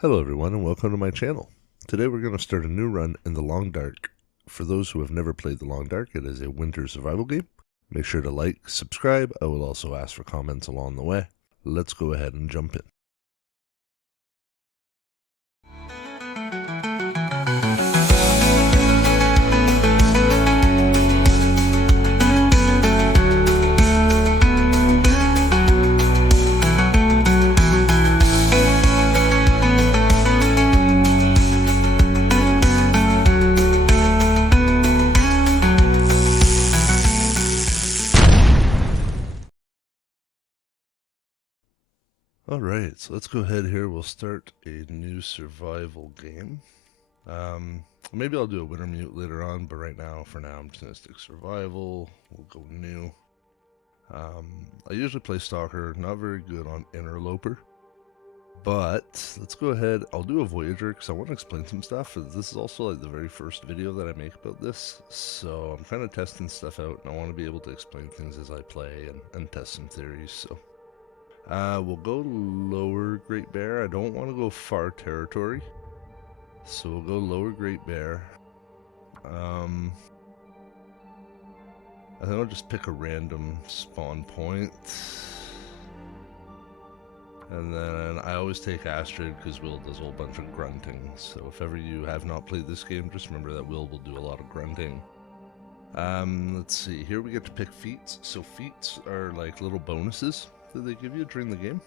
Hello everyone and welcome to my channel. Today we're going to start a new run in the Long Dark. For those who have never played the Long Dark, it is a winter survival game. Make sure to like, subscribe. I will also ask for comments along the way. Let's go ahead and jump in. Alright, so let's go ahead here. We'll start a new survival game. Maybe I'll do a winter mute later on, but for now, I'm just going to stick survival. We'll go new. I usually play Stalker, not very good on Interloper. But let's go ahead. I'll do a Voyager because I want to explain some stuff. This is also like the very first video that I make about this, so I'm kind of testing stuff out, and I want to be able to explain things as I play and test some theories. So we'll go lower Great Bear. I don't want to go far territory, so we'll go lower Great Bear. I think I'll just pick a random spawn point. And then I always take Astrid because Will does a whole bunch of grunting. So if ever you have not played this game, just remember that Will do a lot of grunting. Let's see. Here we get to pick feats. So feats are like little bonuses that they give you during the game.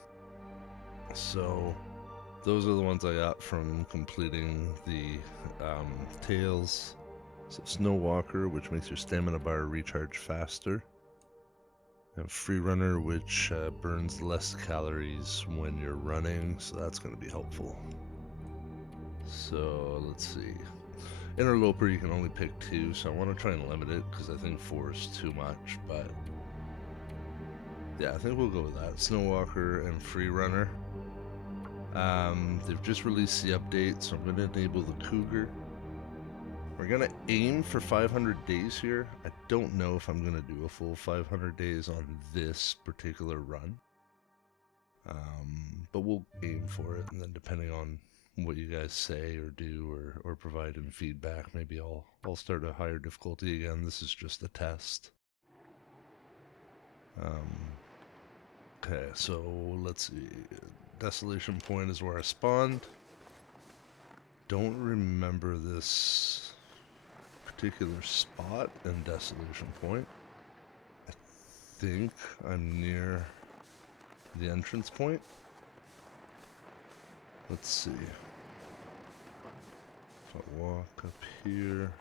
So those are the ones I got from completing the Tails. So Snow Walker, which makes your stamina bar recharge faster. And Free Runner, which burns less calories when you're running, so that's going to be helpful. So let's see. Interloper, you can only pick 2, so I want to try and limit it because I think 4 is too much, but yeah, I think we'll go with that. Snow Walker and Free Runner. They've just released the update, so I'm going to enable the Cougar. We're going to aim for 500 days here. I don't know if I'm going to do a full 500 days on this particular run. But we'll aim for it, and then depending on what you guys say or do or provide in feedback, maybe I'll start a higher difficulty again. This is just a test. Okay, so let's see. Desolation Point is where I spawned. Don't remember this particular spot in Desolation Point. I think I'm near the entrance point. Let's see. If I walk up here.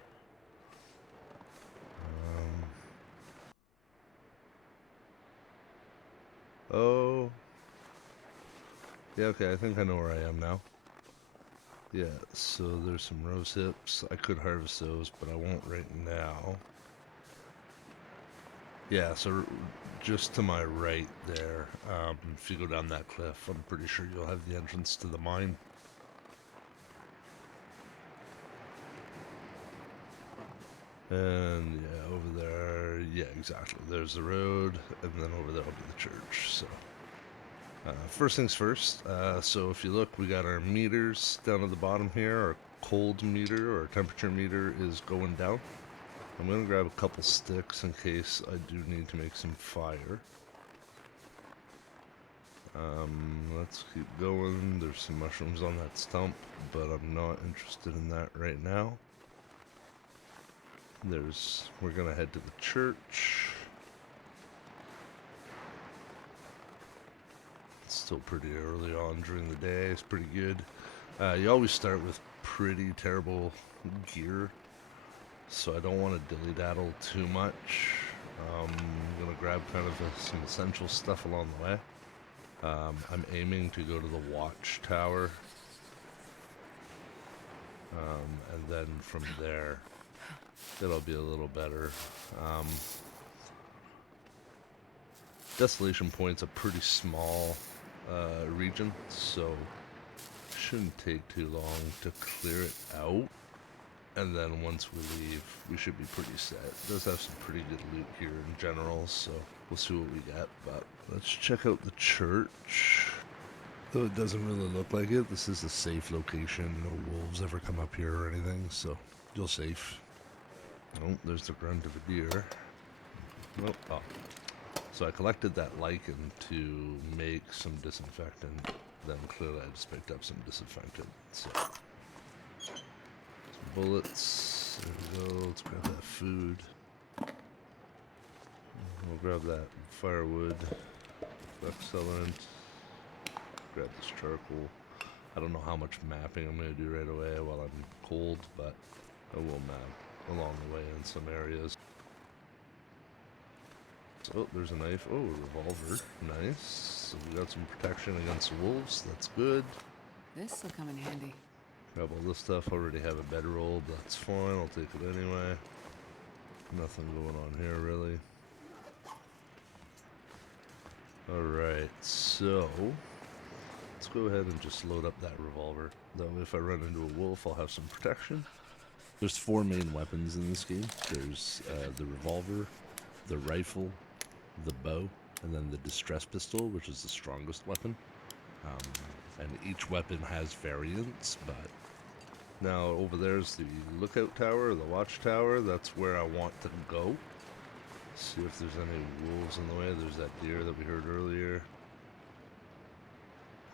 Oh. Yeah, okay, I think I know where I am now. Yeah, so there's some rose hips. I could harvest those, but I won't right now. Yeah, so just to my right there, if you go down that cliff, I'm pretty sure you'll have the entrance to the mine. And yeah, over there, yeah, exactly. There's the road, and then over there will be the church, so. First things first, so if you look, we got our meters down at the bottom here. Our cold meter or temperature meter is going down. I'm going to grab a couple sticks in case I do need to make some fire. Let's keep going. There's some mushrooms on that stump, but I'm not interested in that right now. We're going to head to the church. Still pretty early on during the day. It's pretty good. You always start with pretty terrible gear, so I don't want to dilly-daddle too much. I'm going to grab kind of some essential stuff along the way. I'm aiming to go to the watchtower, and then from there it'll be a little better. Desolation Point's a pretty small region, so it shouldn't take too long to clear it out, and then once we leave we should be pretty set. It does have some pretty good loot here in general, so we'll see what we get. But let's check out the church. Though it doesn't really look like it, this is a safe location. No wolves ever come up here or anything, so you're safe. Oh, there's the grunt of a deer. Nope. Oh. So I collected that lichen to make some disinfectant. Then clearly I just picked up some disinfectant. So, some bullets. There we go. Let's grab that food. We'll grab that firewood. Excellent. Grab this charcoal. I don't know how much mapping I'm going to do right away while I'm cold, but I will map along the way in some areas. Oh, there's a knife. Oh, a revolver. Nice. So we got some protection against the wolves. That's good. This will come in handy. Grab all this stuff. Already have a bedroll, but that's fine. I'll take it anyway. Nothing going on here, really. Alright, so let's go ahead and just load up that revolver. That way if I run into a wolf, I'll have some protection. There's 4 main weapons in this game. There's the revolver, the rifle, the bow, and then the distress pistol, which is the strongest weapon. And each weapon has variants, but now over there's the lookout tower, the watchtower. That's where I want to go. See if there's any wolves in the way. There's that deer that we heard earlier.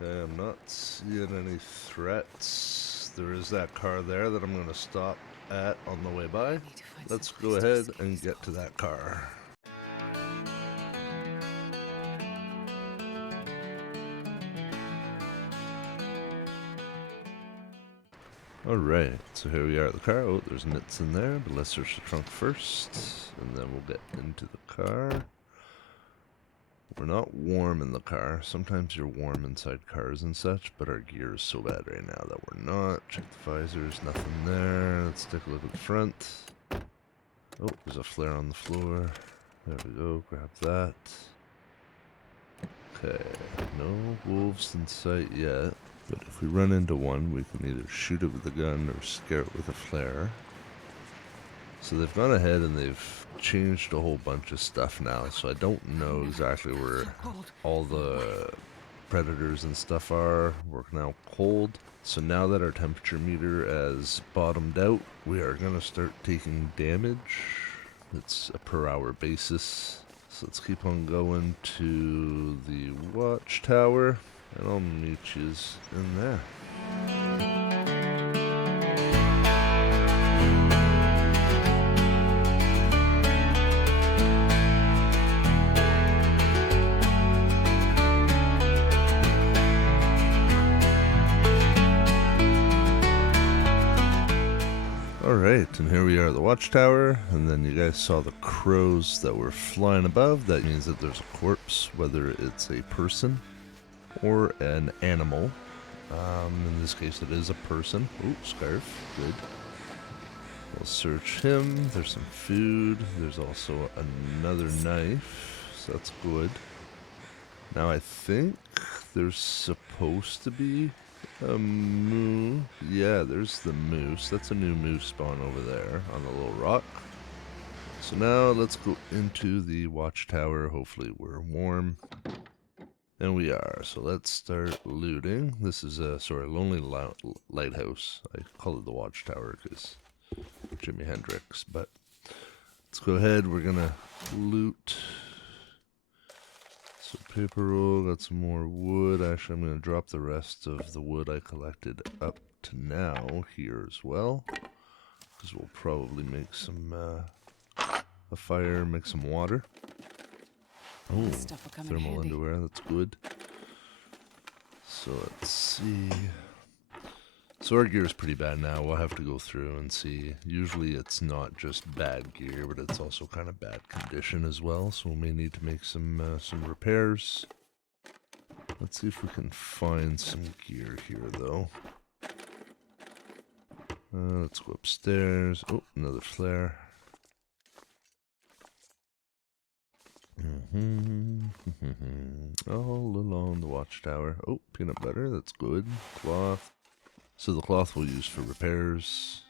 Okay, I'm not seeing any threats. There is that car there that I'm going to stop at on the way by. Let's go ahead and get to that car. Alright, so here we are at the car. Oh, there's nits in there, but let's search the trunk first, and then we'll get into the car. We're not warm in the car. Sometimes you're warm inside cars and such, but our gear is so bad right now that we're not. Check the visors, nothing there. Let's take a look at the front. Oh, there's a flare on the floor. There we go, grab that. Okay, no wolves in sight yet. But if we run into one, we can either shoot it with a gun or scare it with a flare. So they've gone ahead and they've changed a whole bunch of stuff now. So I don't know exactly where all the predators and stuff are. We're now cold. So now that our temperature meter has bottomed out, we are going to start taking damage. It's a per hour basis. So let's keep on going to the watchtower. And I'll meet you in there. Alright, and here we are at the watchtower, and then you guys saw the crows that were flying above. That means that there's a corpse, whether it's a person or an animal. In this case it is a person. Ooh, scarf, good. We'll search him. There's some food. There's also another knife, so that's good. Now I think there's supposed to be a moose. Yeah, there's the moose. That's a new moose spawn over there on the little rock. So now let's go into the watchtower. Hopefully we're warm. And we are, so let's start looting. This is a lonely lighthouse. I call it the watchtower because Jimi Hendrix, but let's go ahead. We're gonna loot. So paper roll, got some more wood. Actually, I'm gonna drop the rest of the wood I collected up to now here as well, because we'll probably make some a fire, make some water. Oh, thermal underwear, that's good. So let's see. So our gear is pretty bad now. We'll have to go through and see. Usually it's not just bad gear, but it's also kind of bad condition as well. So we may need to make some repairs. Let's see if we can find some gear here, though. Let's go upstairs. Oh, another flare. All along the watchtower. Oh, peanut butter, that's good. Cloth. So the cloth we'll use for repairs.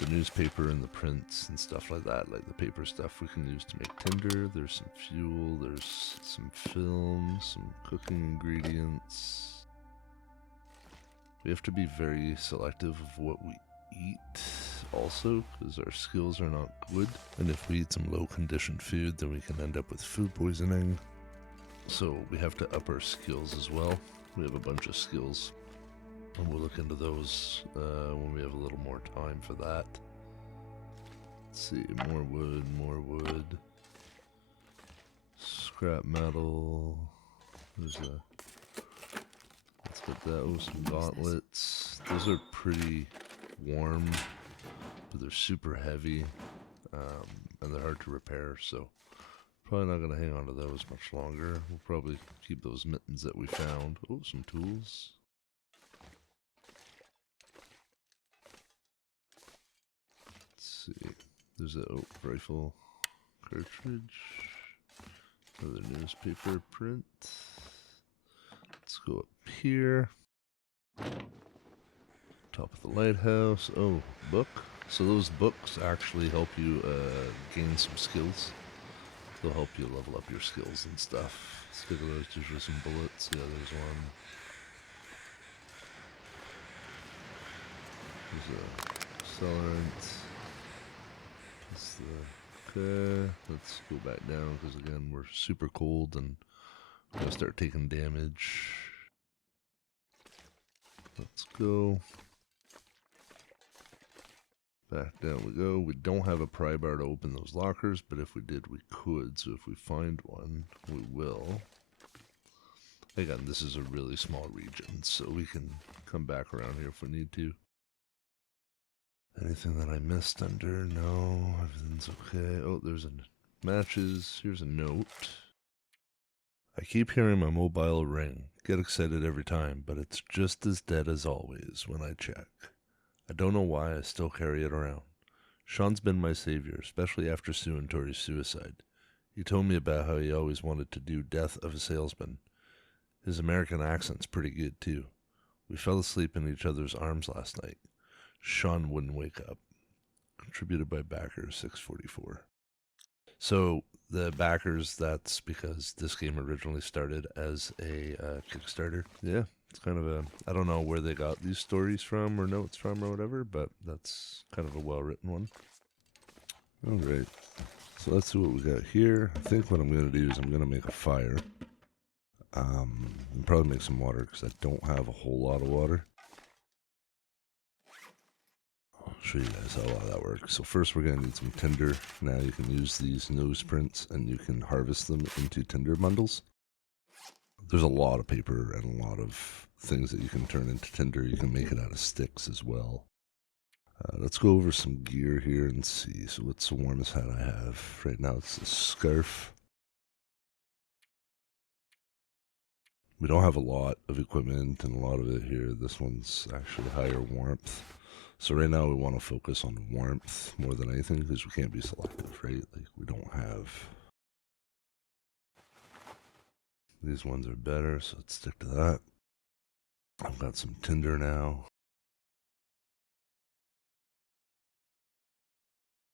the newspaper and the prints and stuff like that. Like the paper stuff we can use to make tinder. There's some fuel, there's some film, some cooking ingredients. We have to be very selective of what we eat also, because our skills are not good. And if we eat some low conditioned food, then we can end up with food poisoning. So we have to up our skills as well. We have a bunch of skills, and we'll look into those when we have a little more time for that. Let's see, more wood, scrap metal. Let's get that. Oh, some gauntlets. Those are pretty warm, but they're super heavy, and they're hard to repair, so probably not going to hang on to those much longer. We'll probably keep those mittens that we found. Oh, some tools. Let's see. There's a rifle cartridge. Another newspaper print. Let's go up here. Top of the lighthouse. Oh, book. So those books actually help you gain some skills. They'll help you level up your skills and stuff. Let's get those. Usually some bullets. Yeah, there's one. There's a accelerant. Okay, let's go back down because again we're super cold and we're gonna start taking damage. Let's go. Back down we go. We don't have a pry bar to open those lockers, but if we did, we could. So if we find one, we will. Again, this is a really small region, so we can come back around here if we need to. Anything that I missed under? No, everything's okay. Oh, there's matches. Here's a note. I keep hearing my mobile ring. Get excited every time, but it's just as dead as always when I check. I don't know why I still carry it around. Sean's been my savior, especially after Sue and Tori's suicide. He told me about how he always wanted to do Death of a Salesman. His American accent's pretty good, too. We fell asleep in each other's arms last night. Sean wouldn't wake up. Contributed by backers 644. So the backers, that's because this game originally started as a Kickstarter. Yeah, it's kind of a, I don't know where they got these stories from or notes from or whatever, but that's kind of a well-written one. All right, so let's see what we got here. I think what I'm going to do is I'm going to make a fire. And probably make some water because I don't have a whole lot of water. I'll show you guys how all that works. So first we're going to need some tinder. Now you can use these nose prints and you can harvest them into tinder bundles. There's a lot of paper and a lot of things that you can turn into tinder. You can make it out of sticks as well. Let's go over some gear here and see. So what's the warmest hat I have? Right now it's a scarf. We don't have a lot of equipment and a lot of it here. This one's actually higher warmth. So right now we want to focus on warmth more than anything because we can't be selective, right? Like we don't have... These ones are better, so let's stick to that. I've got some tinder now.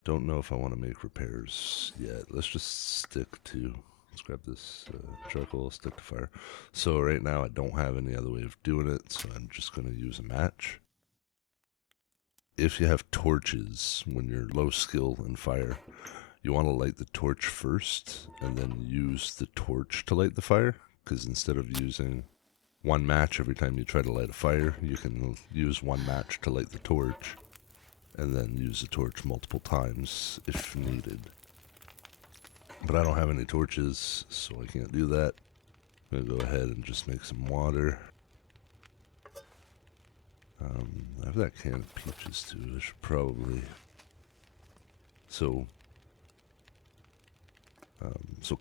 Don't know if I want to make repairs yet. Let's just stick to... Let's grab this charcoal, stick to fire. So right now I don't have any other way of doing it, so I'm just going to use a match. If you have torches, when you're low skill in fire, you want to light the torch first and then use the torch to light the fire. Because instead of using one match every time you try to light a fire, you can use one match to light the torch and then use the torch multiple times if needed. But I don't have any torches, so I can't do that. I'm going to go ahead and just make some water. I have that can of peaches too. I should probably... So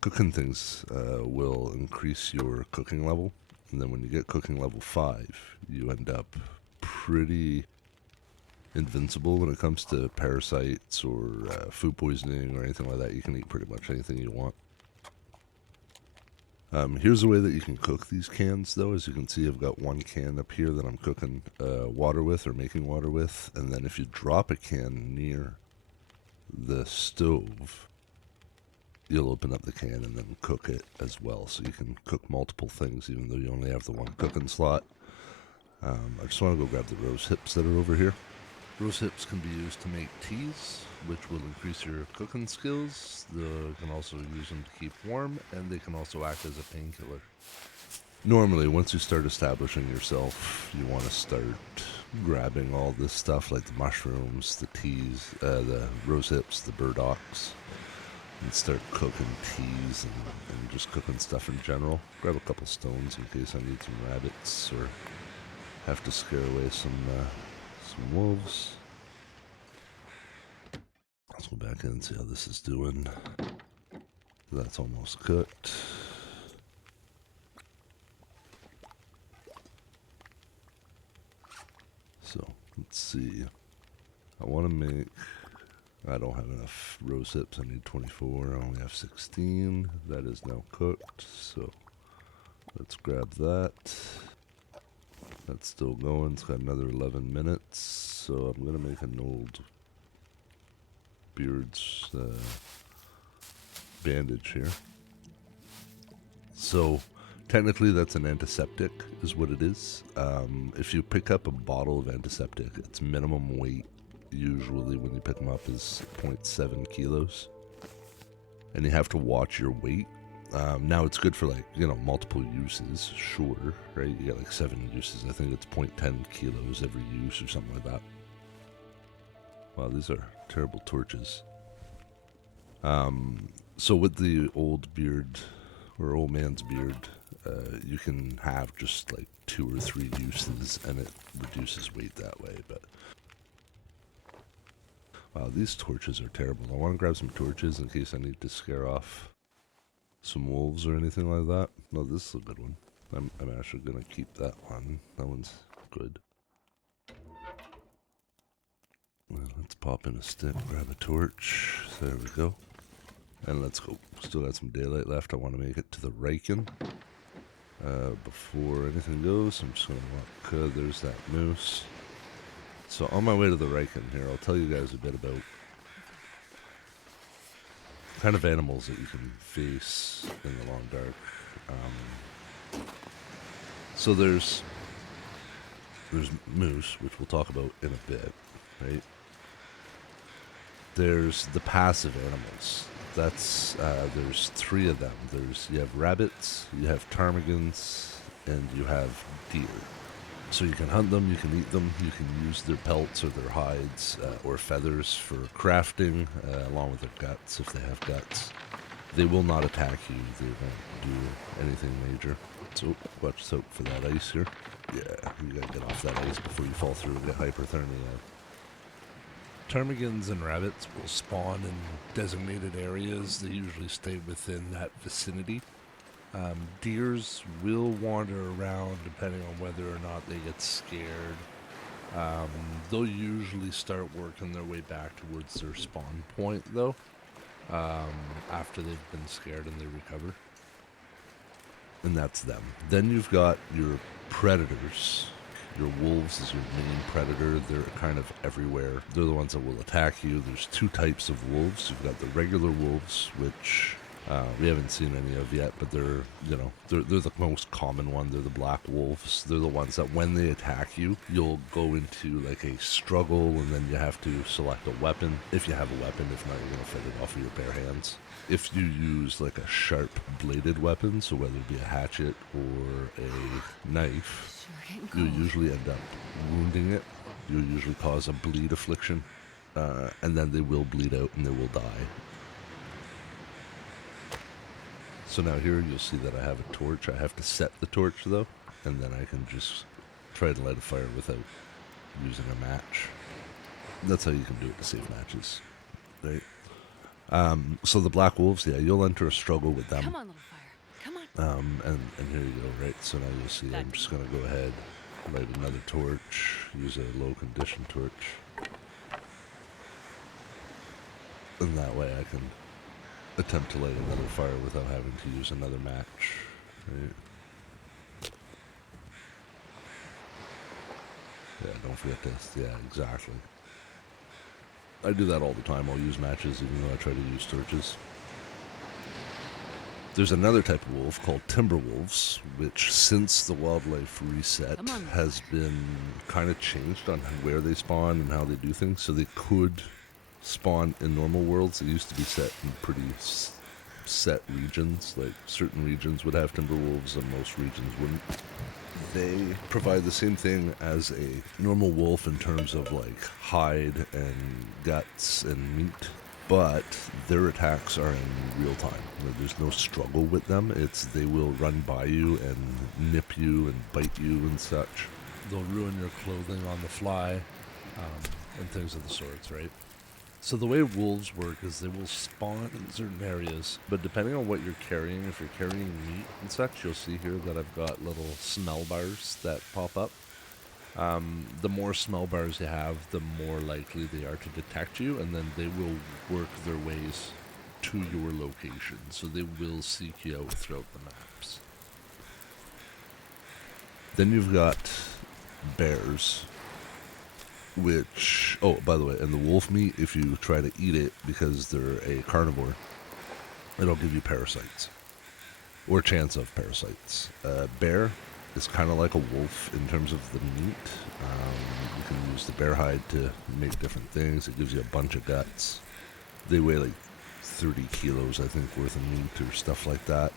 cooking things will increase your cooking level. And then when you get cooking level 5, you end up pretty invincible when it comes to parasites or food poisoning or anything like that. You can eat pretty much anything you want. Here's a way that you can cook these cans, though. As you can see, I've got one can up here that I'm cooking water with or making water with. And then if you drop a can near the stove, you'll open up the can and then cook it as well. So you can cook multiple things, even though you only have the one cooking slot. I just want to go grab the rose hips that are over here. Rose hips can be used to make teas, which will increase your cooking skills. You can also use them to keep warm, and they can also act as a painkiller. Normally, once you start establishing yourself, you want to start grabbing all this stuff like the mushrooms, the teas, the rose hips, the burdocks, and start cooking teas and just cooking stuff in general. Grab a couple stones in case I need some rabbits or have to scare away some wolves. Let's go back in and see how this is doing. That's almost cooked. So, let's see. I want to make... I don't have enough rose hips. I need 24. I only have 16. That is now cooked. So, let's grab that. That's still going. It's got another 11 minutes. So, I'm going to make an old beard's bandage here. So, technically that's an antiseptic is what it is. If you pick up a bottle of antiseptic, its minimum weight usually when you pick them up is 0.7 kilos. And you have to watch your weight. Now it's good for multiple uses, sure, right? You get 7 uses. I think it's 0.10 kilos every use or something like that. Wow, these are terrible torches. So with the old beard, or old man's beard, you can have just 2 or 3 uses and it reduces weight that way, but... Wow, these torches are terrible. I want to grab some torches in case I need to scare off some wolves or anything like that. No, this is a good one. I'm actually going to keep that one. That one's good. Well, let's pop in a stick, grab a torch. There we go. And let's go. Still got some daylight left. I want to make it to the Riken. Before anything goes, I'm just going to walk. There's that moose. So on my way to the Riken here, I'll tell you guys a bit about kind of animals that you can face in the long dark. So there's moose, which we'll talk about in a bit, right? There's the passive animals. That's there's 3 of them. You have rabbits, you have ptarmigans, and you have deer. So you can hunt them, you can eat them, you can use their pelts or their hides or feathers for crafting, along with their guts if they have guts. They will not attack you, they won't do anything major. So watch out for that ice here. Yeah, you gotta get off that ice before you fall through and get hypothermia. Ptarmigans and rabbits will spawn in designated areas. They usually stay within that vicinity. Deers will wander around depending on whether or not they get scared. They'll usually start working their way back towards their spawn point, though, after they've been scared and they recover. And that's them. Then you've got your predators. Your wolves is your main predator. They're kind of everywhere. They're the ones that will attack you. There's 2 types of wolves. You've got the regular wolves, which we haven't seen any of yet, but they're the most common one. They're the black wolves. They're the ones that when they attack you, you'll go into a struggle, and then you have to select a weapon. If you have a weapon, if not, you're going to fight it off with your bare hands. If you use a sharp bladed weapon, so whether it be a hatchet or a knife, you'll usually end up wounding it. You'll usually cause a bleed affliction, and then they will bleed out and they will die. So now here you'll see that I have a torch. I have to set the torch though, and then I can just try to light a fire without using a match. That's how you can do it to save matches, right? So the black wolves, yeah, you'll enter a struggle with them. Come on, little fire. Come on. And here you go, right? So now you'll see I'm just going to go ahead, light another torch, use a low condition torch. And that way I can attempt to light another fire without having to use another match. Right? Yeah, don't forget this. Yeah, exactly. I do that all the time. I'll use matches even though I try to use torches. There's another type of wolf called timber wolves, which since the wildlife reset Come on, has been kind of changed on where they spawn and how they do things. So they could spawn in normal worlds. They used to be set in pretty set regions. Like certain regions would have timber wolves and most regions wouldn't. They provide the same thing as a normal wolf in terms of like hide and guts and meat, but their attacks are in real time. There's no struggle with them. It's they will run by you and nip you and bite you and such. They'll ruin your clothing on the fly, and things of the sorts, right? So the way wolves work is they will spawn in certain areas, but depending on what you're carrying, if you're carrying meat and such, you'll see here that I've got little smell bars that pop up. The more smell bars you have, the more likely they are to detect you, and then they will work their ways to your location. So they will seek you out throughout the maps. Then you've got bears, which, oh, by the way, and the wolf meat, if you try to eat it because they're a carnivore, it'll give you parasites, or chance of parasites. Bear is kind of like a wolf in terms of the meat. You can use the bear hide to make different things. It gives you a bunch of guts. They weigh like 30 kilos, I think, worth of meat or stuff like that.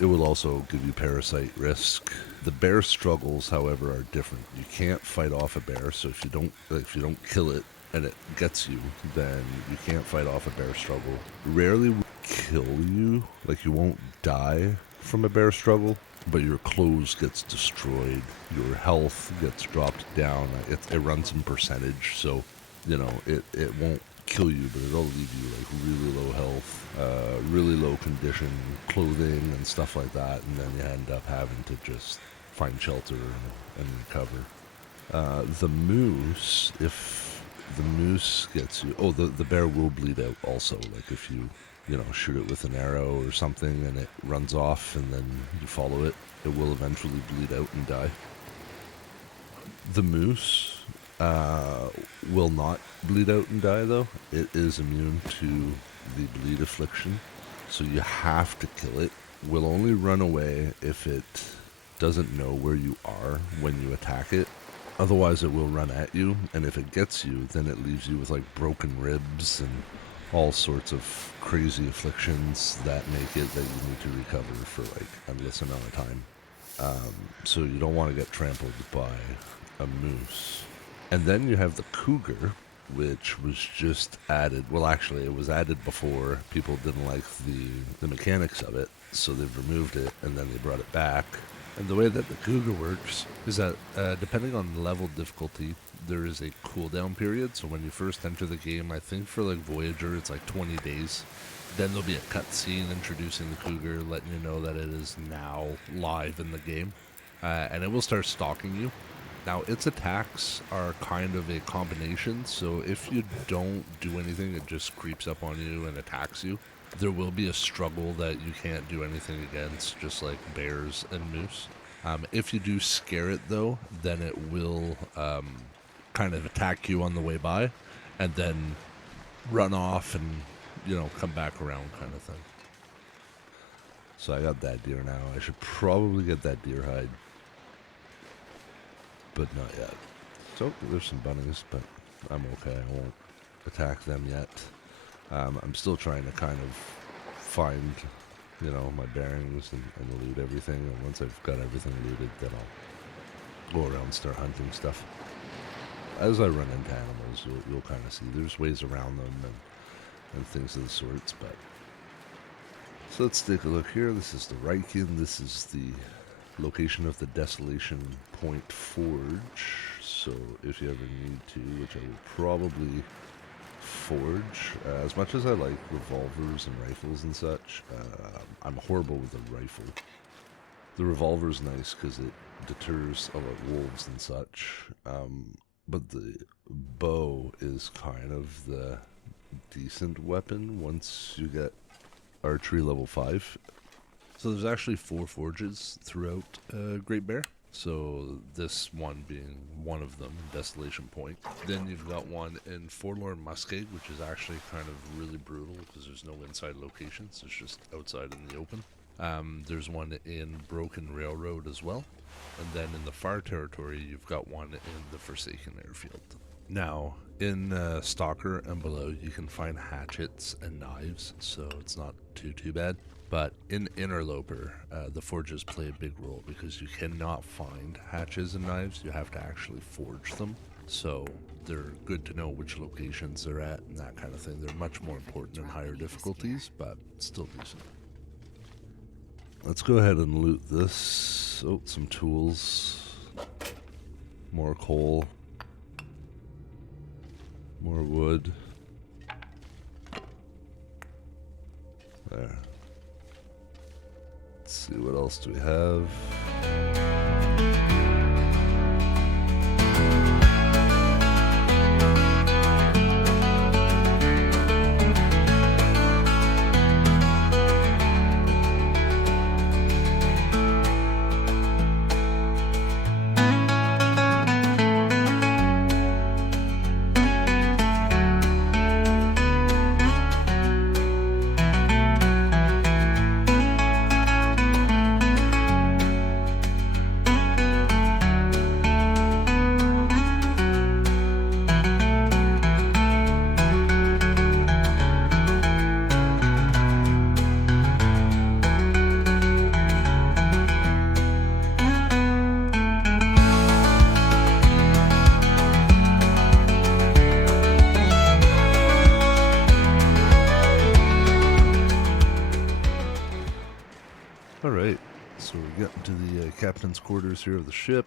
It will also give you parasite risk. The bear struggles, however, are different. You can't fight off a bear, so if you don't kill it and it gets you, then you can't fight off a bear struggle. Rarely will kill you, like you won't die from a bear struggle, but your clothes gets destroyed, your health gets dropped down. It runs in percentage, so it won't kill you, but it'll leave you like really low health, really low condition clothing and stuff like that, and then you end up having to just find shelter and recover. The moose, if the moose gets you, the bear will bleed out also. Like if you shoot it with an arrow or something and it runs off and then you follow it, it will eventually bleed out and die. The moose will not bleed out and die, though. It is immune to the bleed affliction, so you have to kill it. Will only run away if it doesn't know where you are when you attack it. Otherwise, it will run at you, and if it gets you, then it leaves you with like broken ribs and all sorts of crazy afflictions that make it that you need to recover for like endless amount of time. So you don't want to get trampled by a moose. And then you have the cougar, which was just added. Well, actually, it was added before. People didn't like the mechanics of it, so they've removed it, and then they brought it back. And the way that the cougar works is that depending on the level difficulty, there is a cooldown period. So when you first enter the game, I think for like Voyager, it's like 20 days. Then there'll be a cutscene introducing the cougar, letting you know that it is now live in the game. And it will start stalking you. Now, its attacks are kind of a combination, so if you don't do anything, it just creeps up on you and attacks you. There will be a struggle that you can't do anything against, just like bears and moose. If you do scare it, though, then it will kind of attack you on the way by, and then run off and, come back around kind of thing. So I got that deer now. I should probably get that deer hide, but not yet. So there's some bunnies, but I'm okay. I won't attack them yet. I'm still trying to kind of find, my bearings and loot everything. And once I've got everything looted, then I'll go around and start hunting stuff. As I run into animals, you'll kind of see there's ways around them and things of the sorts. But so let's take a look here. This is the Riken. This is the location of the Desolation Point Forge. So if you ever need to, which I will probably forge, as much as I like revolvers and rifles and such, I'm horrible with a rifle. The revolver's nice because it deters wolves and such, but the bow is kind of the decent weapon once you get archery level 5. So there's actually 4 forges throughout Great Bear. So this one being one of them, Desolation Point. Then you've got one in Forlorn Muskeg, which is actually kind of really brutal because there's no inside locations. It's just outside in the open. There's one in Broken Railroad as well. And then in the far territory, you've got one in the Forsaken Airfield. Now, in Stalker and below, you can find hatchets and knives, so it's not too bad. But in Interloper, the forges play a big role because you cannot find hatches and knives. You have to actually forge them. So they're good to know which locations they're at and that kind of thing. They're much more important in higher difficulties, but still decent. Let's go ahead and loot this. Oh, some tools. More coal. More wood. There. Let's see, what else do we have? Alright, so we're getting to the captain's quarters here of the ship.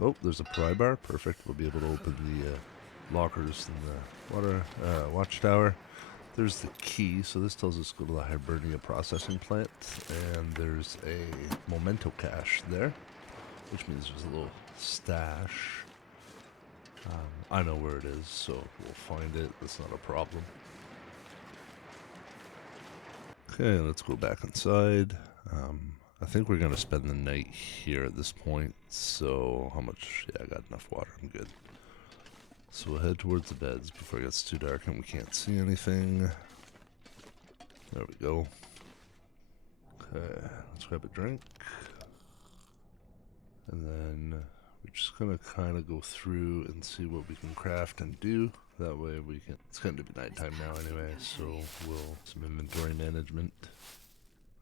Oh, there's a pry bar. Perfect. We'll be able to open the lockers in the water watchtower. There's the key, so this tells us to go to the Hibernia processing plant. And there's a memento cache there, which means there's a little stash. I know where it is, so we'll find it. That's not a problem. Okay, let's go back inside. I think we're going to spend the night here at this point, so how much? Yeah, I got enough water, I'm good. So we'll head towards the beds before it gets too dark and we can't see anything. There we go. Okay, let's grab a drink. And then we're just going to kind of go through and see what we can craft and do. That way we can, it's going to be nighttime now anyway, so some inventory management.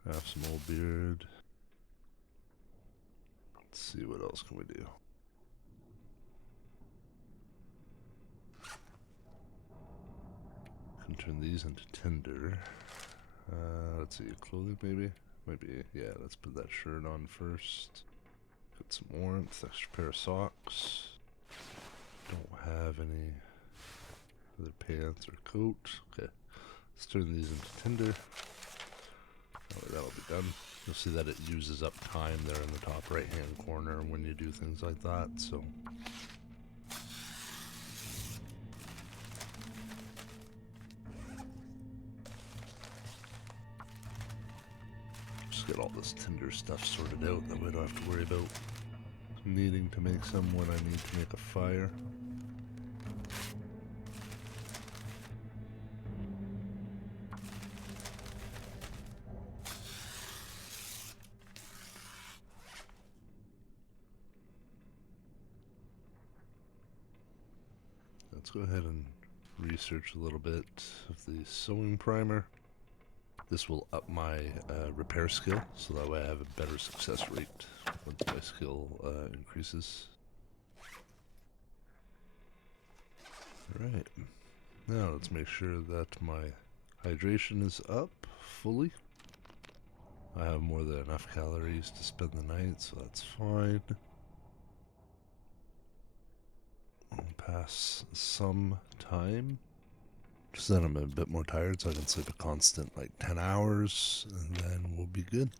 Have some old beard. Let's see, what else can we do? Can turn these into tinder. Let's see, clothing maybe? Maybe, yeah, let's put that shirt on first. Get some warmth, extra pair of socks. Don't have any other pants or coat. Okay, let's turn these into tinder. That'll be done. You'll see that it uses up time there in the top right hand corner when you do things like that, so just get all this tinder stuff sorted out, that way I don't have to worry about needing to make some when I need to make a fire. Let's go ahead and research a little bit of the sewing primer. This will up my repair skill, so that way I have a better success rate once my skill increases. Alright, now let's make sure that my hydration is up fully. I have more than enough calories to spend the night, so that's fine. I'll pass some time. Just then I'm a bit more tired, so I can sleep a constant like 10 hours, and then we'll be good.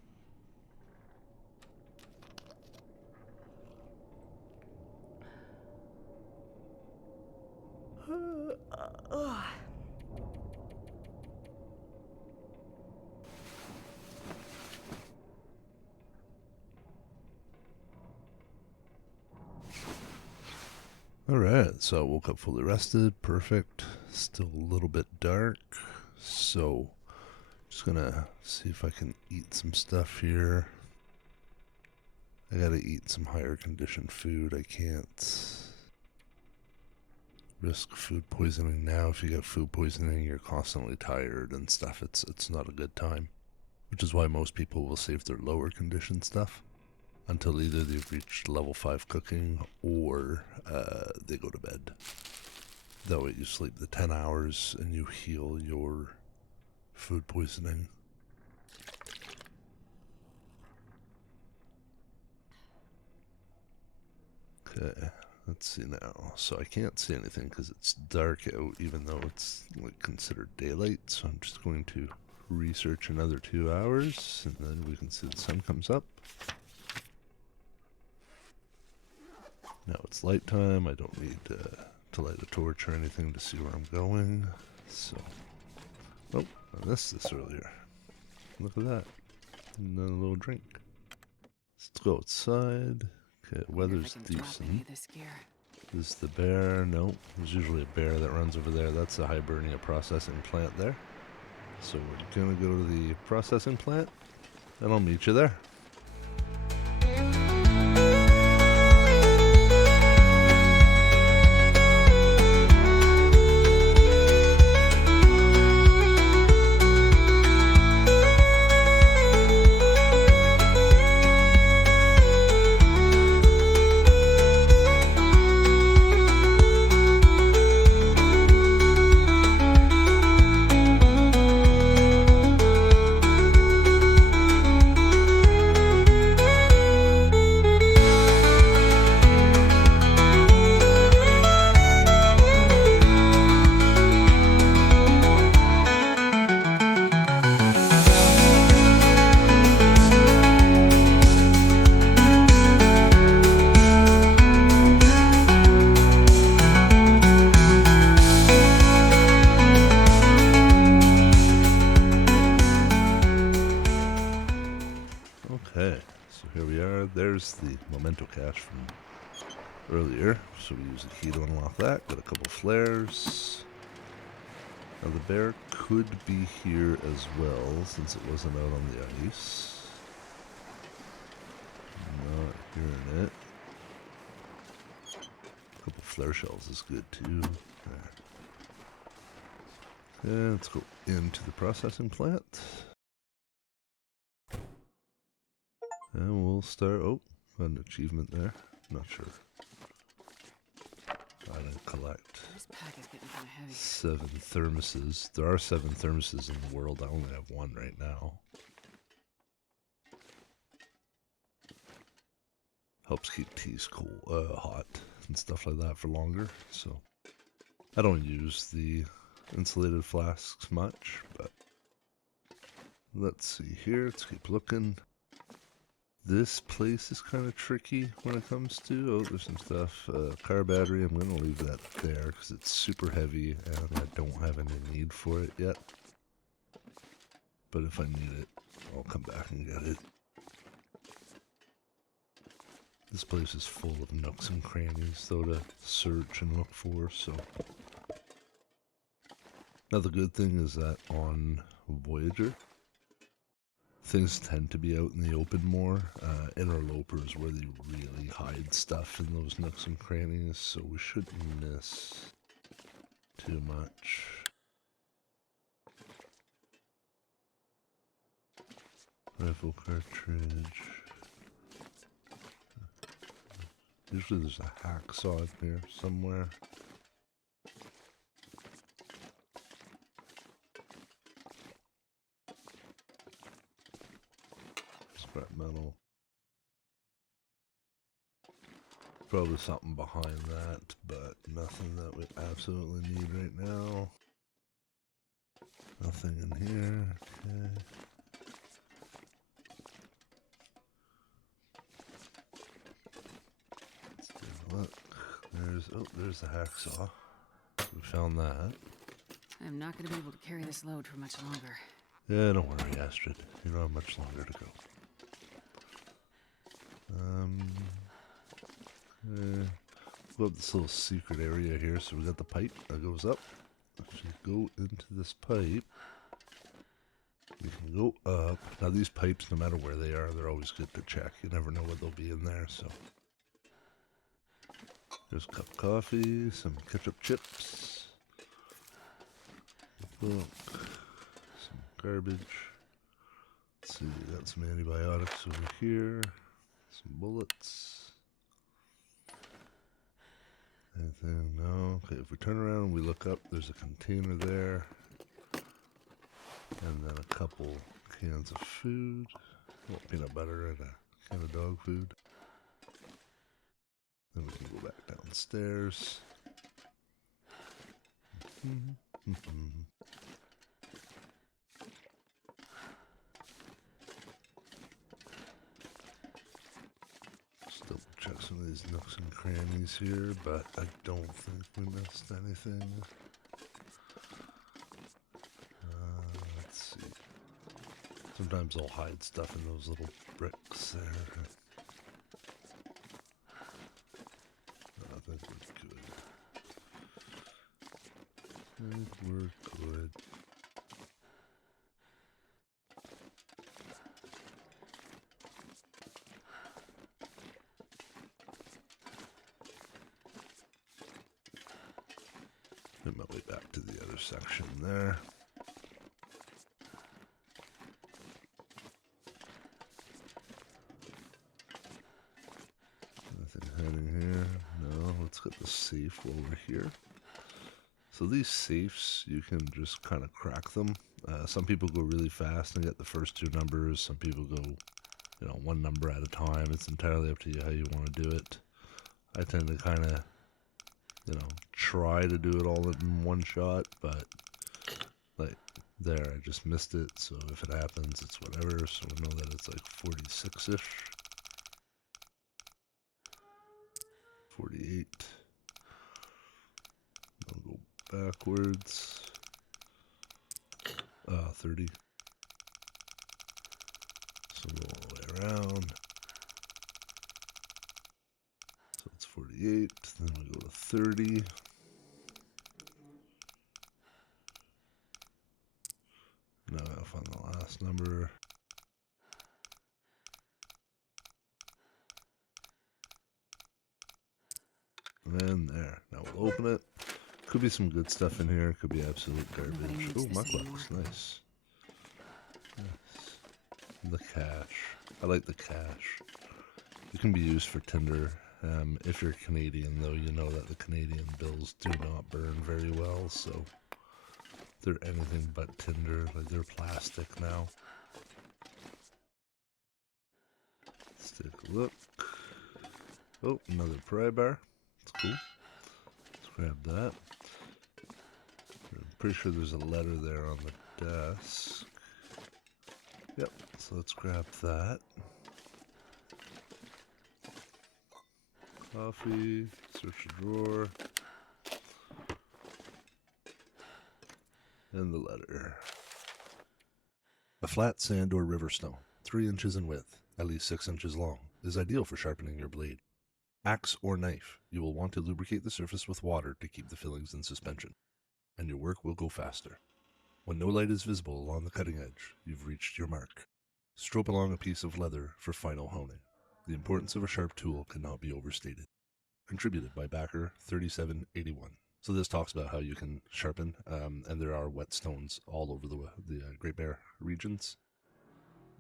Alright, so I woke up fully rested. Perfect. Still a little bit dark. So, just gonna see if I can eat some stuff here. I gotta eat some higher conditioned food. I can't risk food poisoning now. If you get food poisoning, you're constantly tired and stuff. It's not a good time. Which is why most people will save their lower conditioned stuff until either they've reached level 5 cooking or they go to bed. That way you sleep the 10 hours and you heal your food poisoning. Okay, let's see now. So I can't see anything because it's dark out, even though it's like considered daylight. So I'm just going to research another 2 hours, and then we can see the sun comes up. Now it's light time. I don't need to light a torch or anything to see where I'm going. So, oh, I missed this earlier. Look at that. Another little drink. Let's go outside. Okay, weather's decent. Is the bear? No, there's usually a bear that runs over there. That's the Hibernia processing plant there. So we're gonna go to the processing plant, and I'll meet you there. Okay, so here we are. There's the memento cache from earlier. So we use the key to unlock that. Got a couple flares. Now the bear could be here as well, since it wasn't out on the ice. Not hearing it. A couple flare shells is good too. Okay, let's go into the processing plant. And we'll start. Oh, an achievement there. Not sure. I didn't collect This pack is getting kind of heavy. 7 thermoses. There are 7 thermoses in the world. I only have 1 right now. Helps keep teas cool, hot and stuff like that for longer. So I don't use the insulated flasks much, but let's see here. Let's keep looking. This place is kind of tricky when it comes to, oh, there's some stuff. Car battery, I'm going to leave that there because it's super heavy and I don't have any need for it yet. But if I need it, I'll come back and get it. This place is full of nooks and crannies, though, to search and look for, so. Now the good thing is that on Voyager, things tend to be out in the open more. Interlopers where they really hide stuff in those nooks and crannies, so we shouldn't miss too much. Rifle cartridge. Usually there's a hacksaw in here somewhere. Scrap metal. Probably something behind that, but nothing that we absolutely need right now. Nothing in here. Okay. Let's take a look. There's the hacksaw. We found that. I'm not going to be able to carry this load for much longer. Yeah, don't worry, Astrid. You don't have much longer to go. Go up this little secret area here. So we got the pipe that goes up. If you go into this pipe, you can go up. Now these pipes, no matter where they are, they're always good to check. You never know what they'll be in there. So there's a cup of coffee, some ketchup chips, a book, some garbage. Let's see, we got some antibiotics over here, some bullets. Anything? No. Okay, if we turn around and we look up, there's a container there. And then a couple cans of food. Well, peanut butter and a can of dog food. Then we can go back downstairs. Still check some of these nooks and crannies here, but I don't think we missed anything. Let's see. Sometimes I'll hide stuff in those little bricks there. I think we're good. I think we're good. Make my way back to the other section there. Nothing hiding here. No, let's get the safe over here. So these safes, you can just kind of crack them. Some people go really fast and get the first two numbers. Some people go, one number at a time. It's entirely up to you how you want to do it. I tend to kind of, try to do it all in one shot, but like there, I just missed it. So if it happens, it's whatever. So we know that it's like 46-ish. 48. I'll go backwards. 30. So go all the way around. So it's 48. Then we go to 30. Now I gotta find the last number. And there. Now we'll open it. Could be some good stuff in here. Could be absolute garbage. Oh, my clock's nice. Nice. The cash. I like the cash. It can be used for tinder. If you're Canadian, though, you know that the Canadian bills do not burn very well, so they're anything but tinder. Like, they're plastic now. Let's take a look. Oh, another pry bar. That's cool. Let's grab that. I'm pretty sure there's a letter there on the desk. Yep, so let's grab that. Coffee, search the drawer, and the letter. A flat sand or river stone, 3 inches in width, at least 6 inches long, is ideal for sharpening your blade. Axe or knife, you will want to lubricate the surface with water to keep the fillings in suspension, and your work will go faster. When no light is visible along the cutting edge, you've reached your mark. Stroke along a piece of leather for final honing. The importance of a sharp tool cannot be overstated. Contributed by backer 3781. So this talks about how you can sharpen, and there are whetstones all over the Great Bear regions.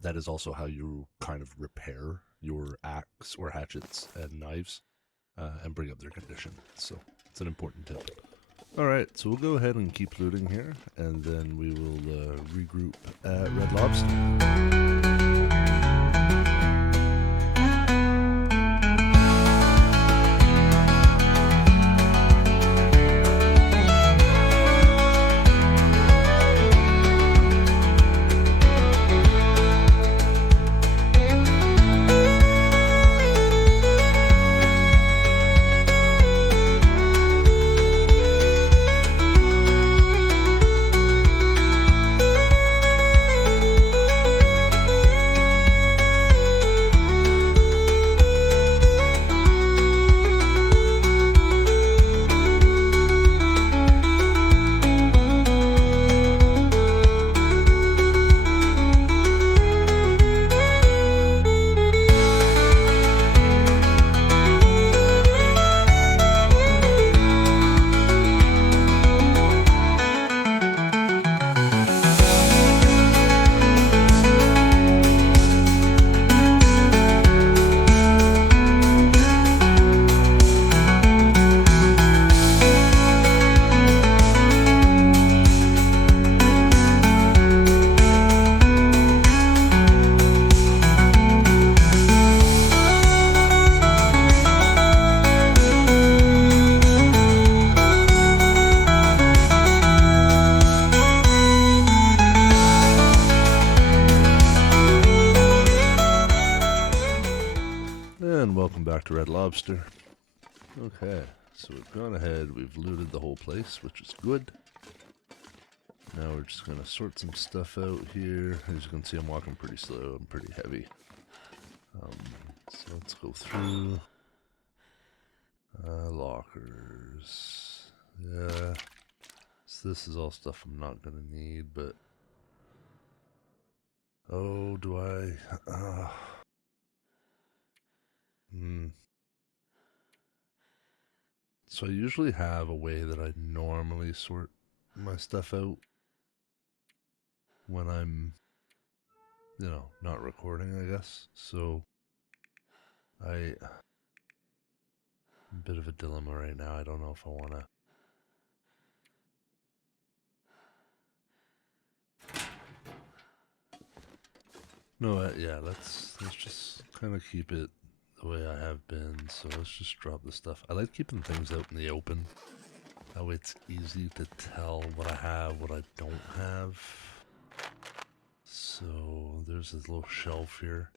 That is also how you kind of repair your axe or hatchets and knives and bring up their condition. So it's an important tip. Alright, so we'll go ahead and keep looting here, and then we will regroup at Red Lobster. lobster. Okay, so we've gone ahead, we've looted the whole place, which is good. Now we're just going to sort some stuff out here. As you can see, I'm walking pretty slow, I'm pretty heavy. So let's go through. Lockers. Yeah. So this is all stuff I'm not going to need, but... Oh, do I... So I usually have a way that I normally sort my stuff out when I'm, not recording, I guess. So a bit of a dilemma right now. I don't know if I want to. No, yeah, let's just kind of keep it the way I have been. So let's just drop the stuff. I like keeping things out in the open. That way it's easy to tell what I have, what I don't have. So there's this little shelf here.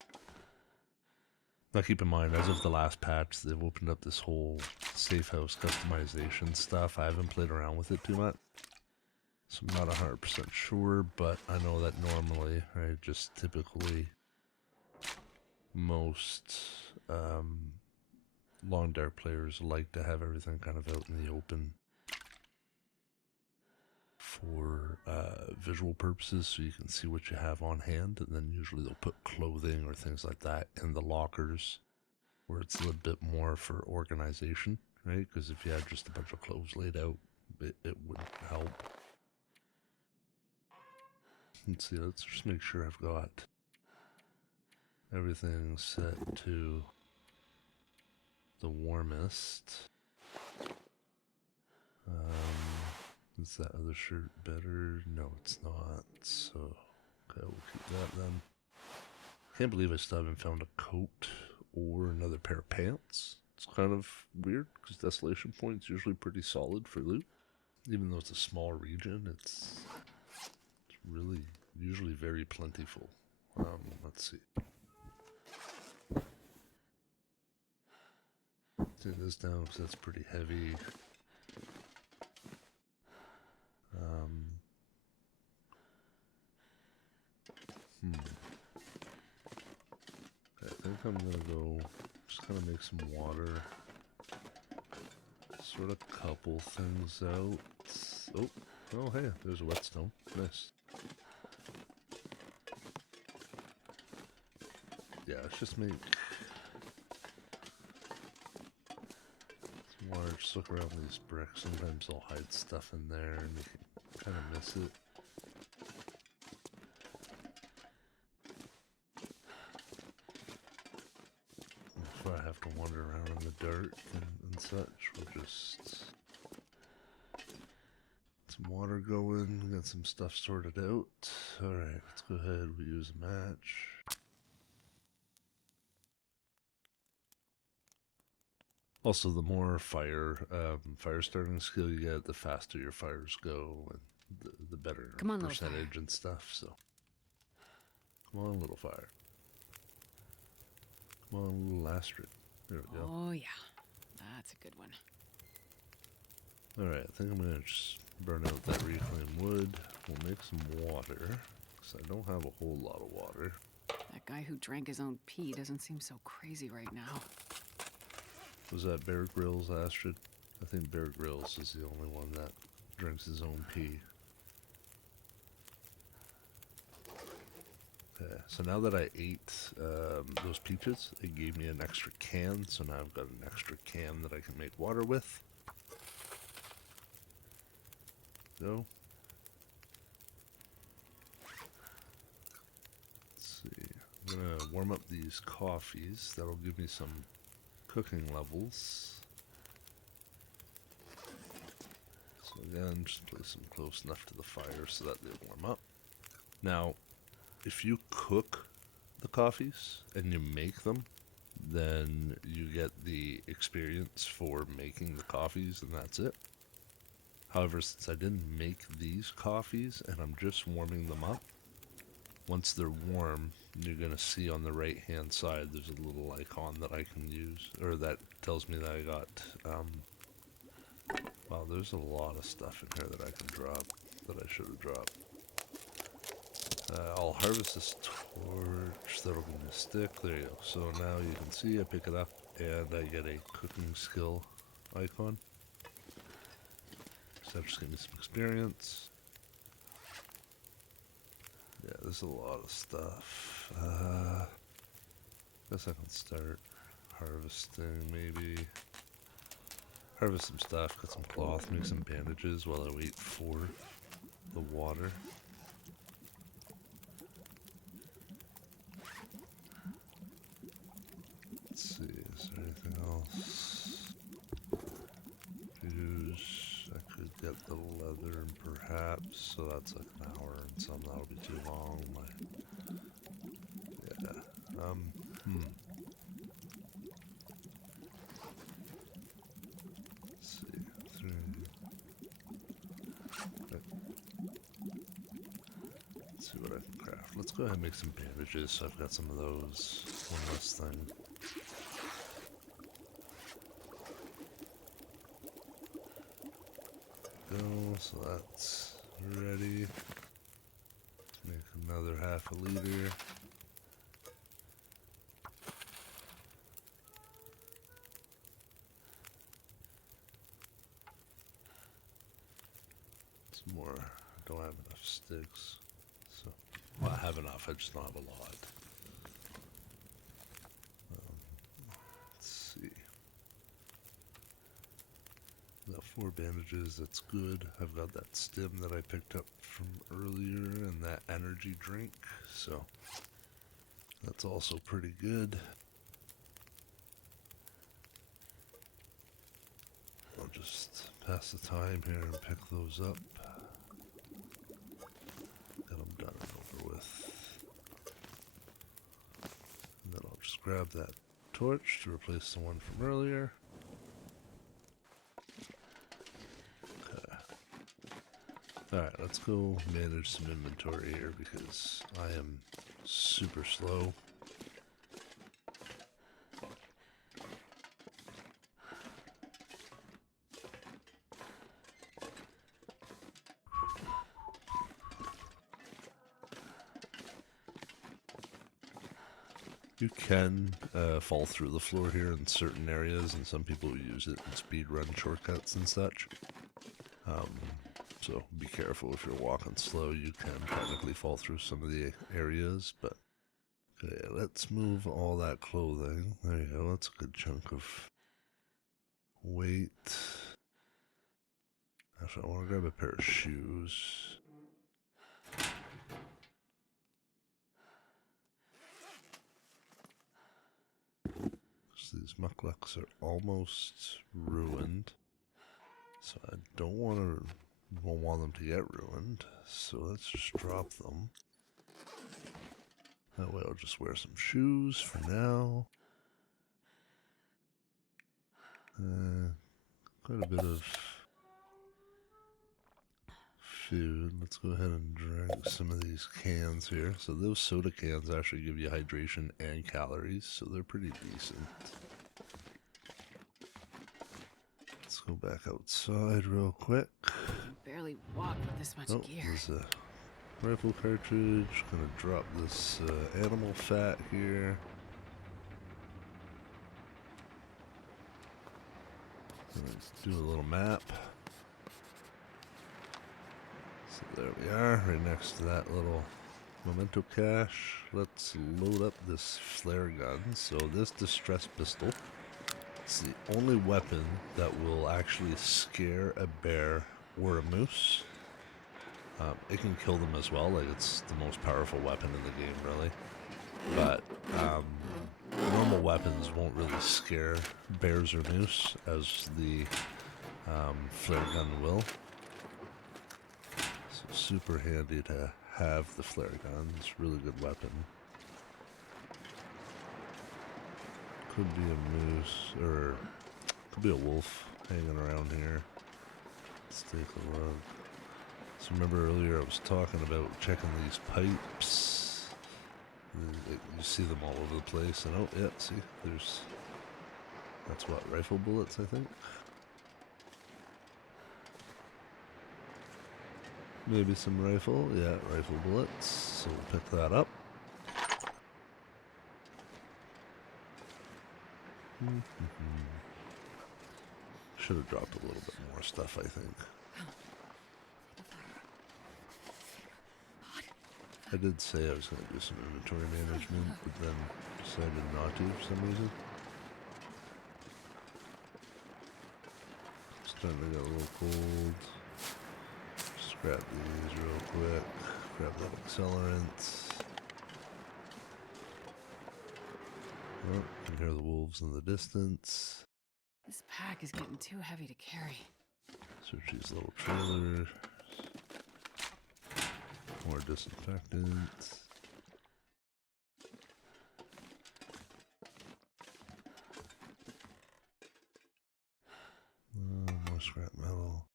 Now keep in mind, as of the last patch, they've opened up this whole safe house customization stuff. I haven't played around with it too much, so I'm not 100% sure, but I know that normally, right, just typically most Long Dark players like to have everything kind of out in the open for visual purposes, so you can see what you have on hand, and then usually they'll put clothing or things like that in the lockers where it's a little bit more for organization, right? Because if you had just a bunch of clothes laid out, it wouldn't help. Let's see, let's just make sure I've got everything set to the warmest. Is that other shirt better? No, it's not. So, okay, we'll keep that then. Can't believe I still haven't found a coat or another pair of pants. It's kind of weird because Desolation Point's usually pretty solid for loot. Even though it's a small region, it's really usually very plentiful. Let's see. Take this down because that's pretty heavy. I think I'm gonna go just kind of make some water. Sort of couple things out. Oh hey, there's a whetstone. Nice. Yeah, let's just make some water. Just look around these bricks. Sometimes they'll hide stuff in there and you can kind of miss it. Before I have to wander around in the dirt and such, we'll just some water going, get some stuff sorted out. Alright, let's go ahead, we use a match. Also, the more fire starting skill you get, the faster your fires go, and the better percentage and stuff, so. Come on, little fire. Come on, little Astrid. There we go. Oh, yeah. That's a good one. Alright, I think I'm gonna just burn out that reclaimed wood. We'll make some water, because I don't have a whole lot of water. That guy who drank his own pee doesn't seem so crazy right now. Was that Bear Grylls, Astrid? I think Bear Grylls is the only one that drinks his own pee. Okay, so now that I ate those peaches, it gave me an extra can, so now I've got an extra can that I can make water with. Go. Let's see. I'm gonna warm up these coffees. That'll give me some cooking levels. So again, just place them close enough to the fire so that they warm up. Now, if you cook the coffees and you make them, then you get the experience for making the coffees and that's it. However, since I didn't make these coffees and I'm just warming them up, once they're warm, you're going to see on the right hand side there's a little icon that I can use, or that tells me that I got, wow, there's a lot of stuff in here that I can drop, that I should have dropped. I'll harvest this torch, that'll give me a stick, there you go. So now you can see I pick it up and I get a cooking skill icon. So that just give me some experience. Yeah, there's a lot of stuff. Guess I can start harvesting, maybe. Harvest some stuff, cut some cloth, make some bandages while I wait for the water. Let's see, is there anything else? Use, I could get the leather perhaps, so that's like an hour and some, that'll be too long. Yeah, let's see, 3. Let's see what I can craft. Let's go ahead and make some bandages so I've got some of those. One less thing. Go, so that's ready. Let's make another half a liter. Some more. I don't have enough sticks. So, well, I have enough, I just don't have a lot. Let's see. I've got 4 bandages, that's good. I've got that stim that I picked up from earlier and that energy drink, so that's also pretty good. I'll just pass the time here and pick those up. Get them done and over with. And then I'll just grab that torch to replace the one from earlier. Okay. Alright, let's go manage some inventory here because I am super slow. You can fall through the floor here in certain areas, and some people use it in speedrun shortcuts and such. So be careful if you're walking slow, you can technically fall through some of the areas, but okay, let's move all that clothing. There you go, that's a good chunk of weight. Actually, I want to grab a pair of shoes. These mucklucks are almost ruined, so I don't want them to get ruined, so let's just drop them. That way I'll just wear some shoes for now. Quite a bit of food. Let's go ahead and drink some of these cans here. So those soda cans actually give you hydration and calories, so they're pretty decent. Let's go back outside real quick. I can barely walk with this much gear. There's a rifle cartridge. Gonna drop this animal fat here. Gonna do a little map. So there we are, right next to that little memento cache. Let's load up this flare gun. So this distress pistol, it's the only weapon that will actually scare a bear or a moose. It can kill them as well, like it's the most powerful weapon in the game, really. But normal weapons won't really scare bears or moose as the flare gun will. So super handy to have the flare gun. It's a really good weapon. Could be a moose, or could be a wolf hanging around here. Let's take a look. So remember earlier I was talking about checking these pipes. You see them all over the place, and oh yeah, see, that's what, rifle bullets, I think? Maybe some rifle, yeah, rifle bullets, so we'll pick that up. Should have dropped a little bit more stuff, I think. I did say I was going to do some inventory management, but then decided not to for some reason. Starting to get a little cold. Just grab these real quick. Grab that accelerant. Oh, you can hear the wolves in the distance. This pack is getting too heavy to carry. Search these little trailers. More disinfectant. More scrap metal.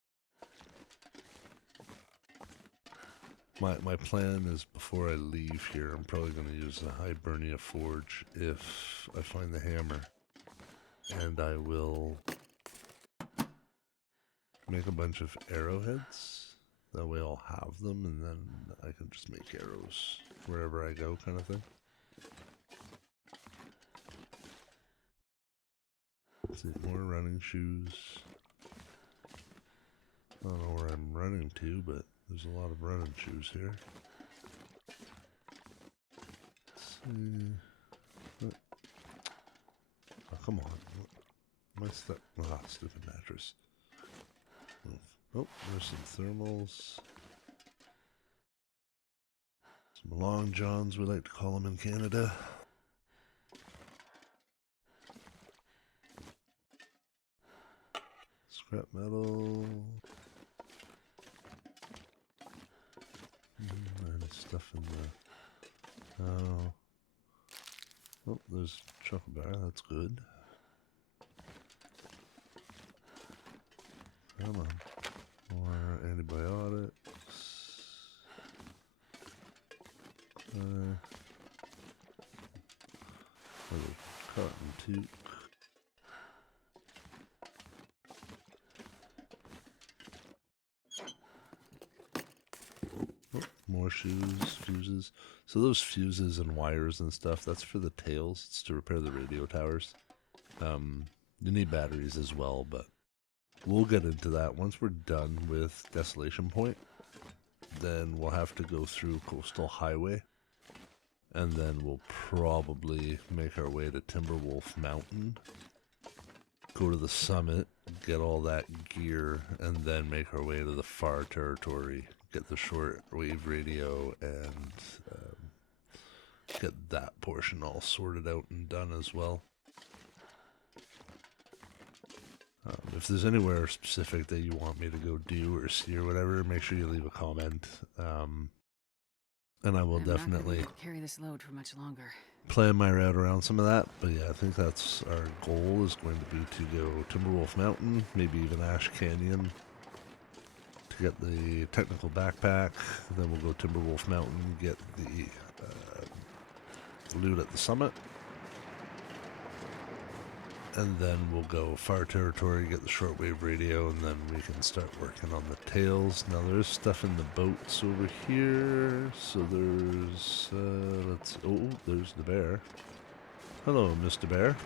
My plan is before I leave here, I'm probably going to use the Hibernia Forge if I find the hammer. And I will make a bunch of arrowheads. That way I'll have them, and then I can just make arrows wherever I go, kind of thing. Let's see, more running shoes. I don't know where I'm running to, but there's a lot of running shoes here. Let's see. Oh, come on. My stuff. Ah, stupid mattress. Oh, there's some thermals. Some long johns, we like to call them in Canada. Scrap metal. Any stuff in the... Oh, there's chocolate bar, that's good. Come on. More antibiotics. Little cotton toque. Oh, more shoes, fuses. So those fuses and wires and stuff, that's for the tails. It's to repair the radio towers. You need batteries as well, but we'll get into that once we're done with Desolation Point. Then we'll have to go through Coastal Highway, and then we'll probably make our way to Timberwolf Mountain, go to the summit, get all that gear, and then make our way to the far territory, get the shortwave radio, and get that portion all sorted out and done as well. If there's anywhere specific that you want me to go do or see or whatever, make sure you leave a comment. And I will definitely I'm not gonna be able to carry this load for much longer. Plan my route around some of that. But yeah, I think that's our goal is going to be to go Timberwolf Mountain, maybe even Ash Canyon to get the technical backpack. Then we'll go Timberwolf Mountain, get the loot at the summit. And then we'll go far territory, get the shortwave radio, and then we can start working on the tails. Now there's stuff in the boats over here. So there's, there's the bear. Hello, Mr. Bear.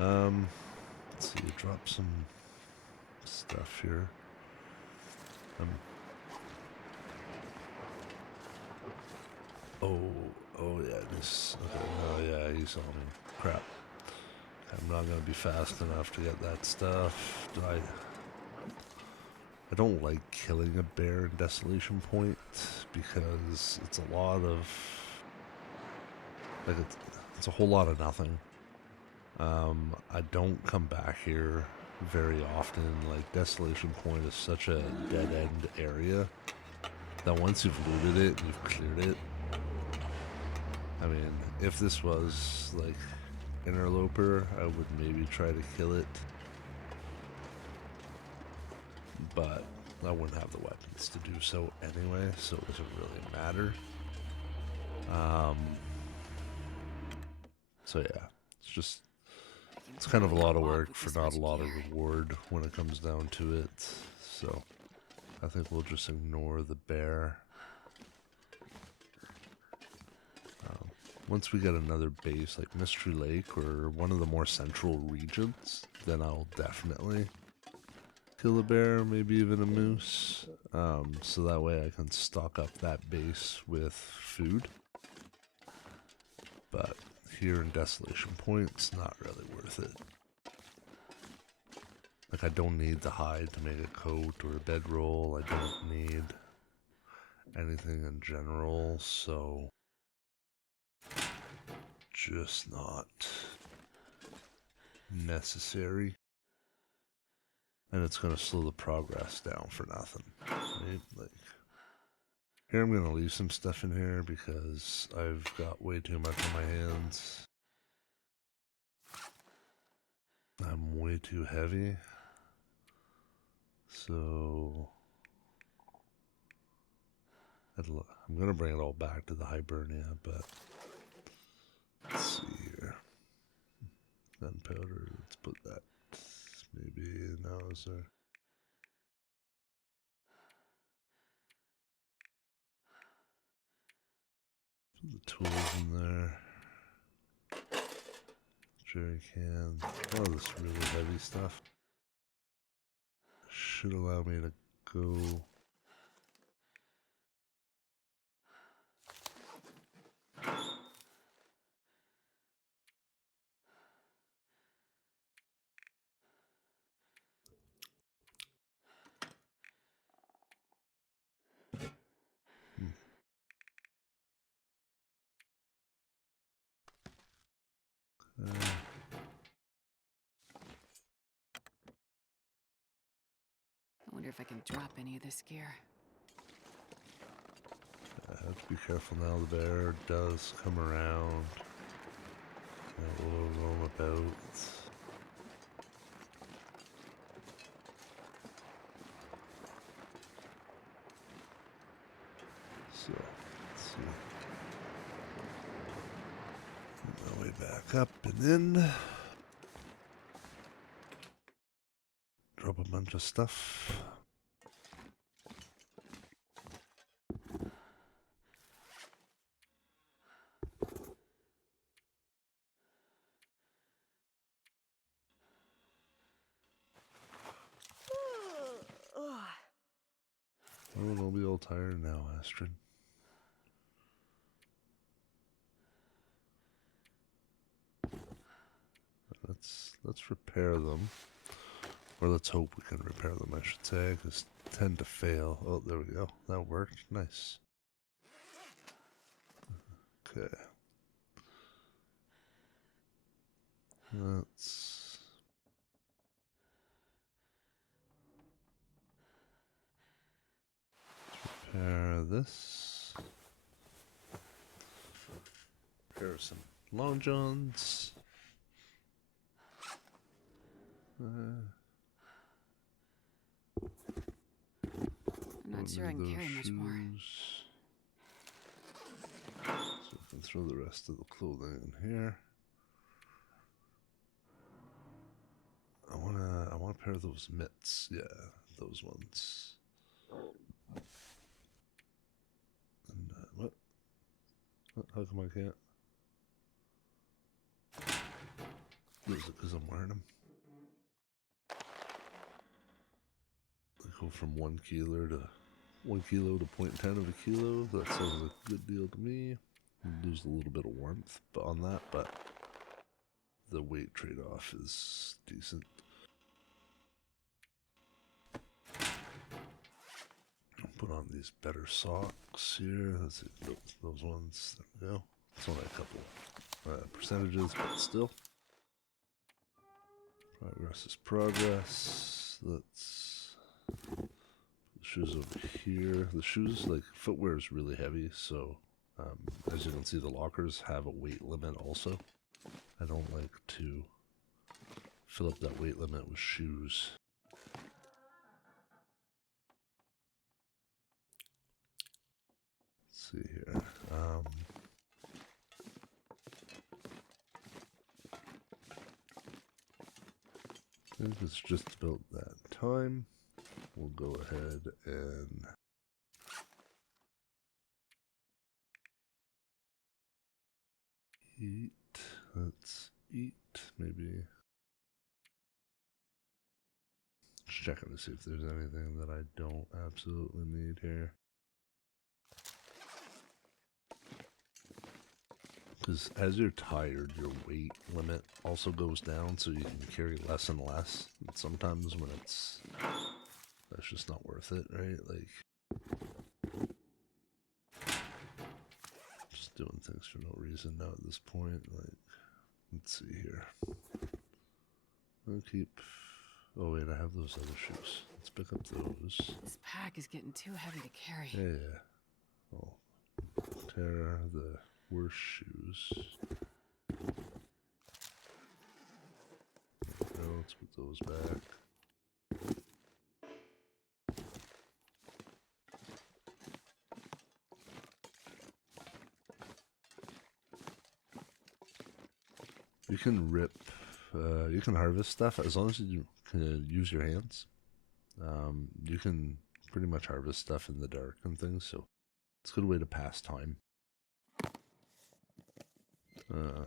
Let's see, drop some stuff here. Oh yeah, this, okay, oh yeah, he saw me. Crap. I'm not going to be fast enough to get that stuff. I don't like killing a bear in Desolation Point because it's a lot of, like, it's a whole lot of nothing. I don't come back here very often. Like, Desolation Point is such a dead-end area that once you've looted it and you've cleared it, I mean, if this was, like, Interloper, I would maybe try to kill it, but I wouldn't have the weapons to do so anyway, so it doesn't really matter. Um, so yeah, it's kind of a lot of work for not a lot of reward when it comes down to it. So I think we'll just ignore the bear. Once we get another base like Mystery Lake or one of the more central regions, then I'll definitely kill a bear, maybe even a moose. So that way I can stock up that base with food. But here in Desolation Point, it's not really worth it. Like, I don't need the hide to make a coat or a bedroll. I don't need anything in general, so just not necessary. And it's going to slow the progress down for nothing, right? Like, here I'm going to leave some stuff in here because I've got way too much on my hands. I'm way too heavy. So I'm going to bring it all back to the Hibernia, but let's see here. Gunpowder, let's put that maybe now is there. Put the tools in there. Jerry can. All this really heavy stuff should allow me to go. I wonder if I can drop any of this gear. I have to be careful now. The bear does come around. We'll roam about. So, let's see. Make my way back up and in. Drop a bunch of stuff. Oh, don't be all tired now, Astrid. Let's repair them. Or let's hope we can repair them, I should say, because tend to fail. Oh, there we go. That worked. Nice. Okay. Let's repair this. Repair some long johns. I'm not sure I can carry much more. So we can throw the rest of the clothing in here. I want a pair of those mitts. Yeah, those ones. And what? How come I can't? Is it because I'm wearing them? I go from 1 kilo to 1 kilo to 0.10 of a kilo. That sounds like a good deal to me. Lose a little bit of warmth on that, but the weight trade-off is decent. Put on these better socks here. Let's see, those ones. There we go. It's only a couple percentages, but still. Progress is progress. Let's put the shoes over here. The shoes, like, footwear is really heavy, so as you can see, the lockers have a weight limit also. I don't like to fill up that weight limit with shoes. Let's see here. I think it's just about that time. We'll go ahead and eat. Let's eat. Maybe just checking to see if there's anything that I don't absolutely need here. Because as you're tired, your weight limit also goes down, so you can carry less and less. And sometimes when that's just not worth it, right? Like, just doing things for no reason now at this point. Like, let's see here. I'll keep. Oh wait, I have those other shoes. Let's pick up those. This pack is getting too heavy to carry. Yeah. I'll tear the worst shoes. No, let's put those back. You can rip, you can harvest stuff as long as you can use your hands. You can pretty much harvest stuff in the dark and things, so it's a good way to pass time.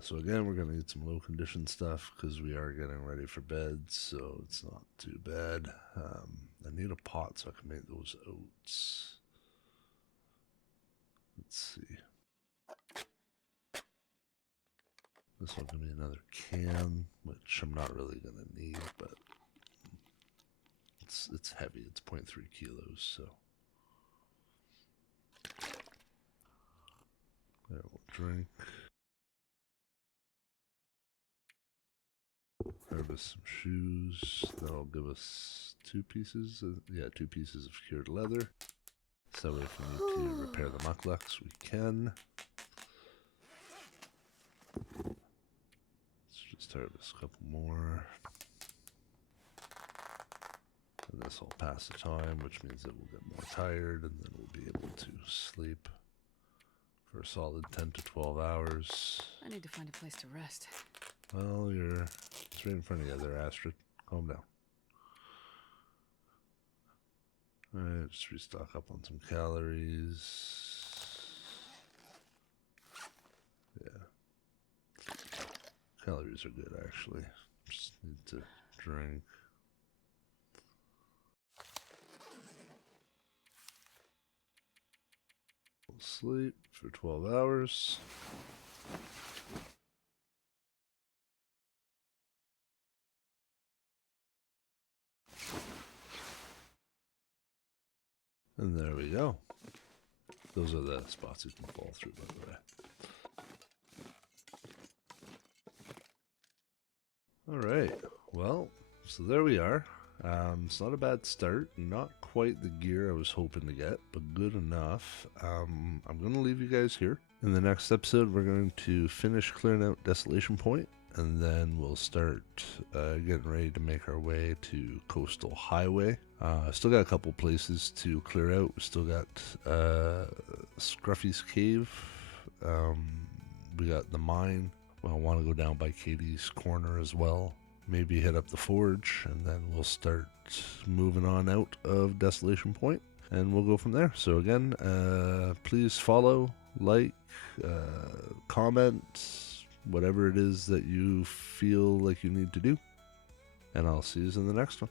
So again, we're going to need some low condition stuff because we are getting ready for bed, so it's not too bad. I need a pot so I can make those oats. Let's see. This one can be another can, which I'm not really going to need, but it's heavy. It's 0.3 kilos, so. There, we'll drink. Harvest some shoes. That'll give us 2 pieces. 2 pieces of cured leather. So if we need to repair the mucklucks, we can. Let's just harvest a couple more. And this will pass the time, which means that we'll get more tired, and then we'll be able to sleep for a solid 10 to 12 hours. I need to find a place to rest. Well, it's right in front of you there, Astrid. Calm down. Alright, just restock up on some calories. Yeah. Calories are good, actually. Just need to drink. We'll sleep for 12 hours. And there we go. Those are the spots you can fall through, by the way. Alright, well, so there we are. It's not a bad start. Not quite the gear I was hoping to get, but good enough. I'm going to leave you guys here. In the next episode, we're going to finish clearing out Desolation Point, and then we'll start getting ready to make our way to Coastal Highway. Still got a couple places to clear out. We still got Scruffy's Cave. We got the mine. Well, I want to go down by Katie's Corner as well. Maybe hit up the forge, and then we'll start moving on out of Desolation Point, and we'll go from there. So again, please follow, like, comment, whatever it is that you feel like you need to do, and I'll see you in the next one.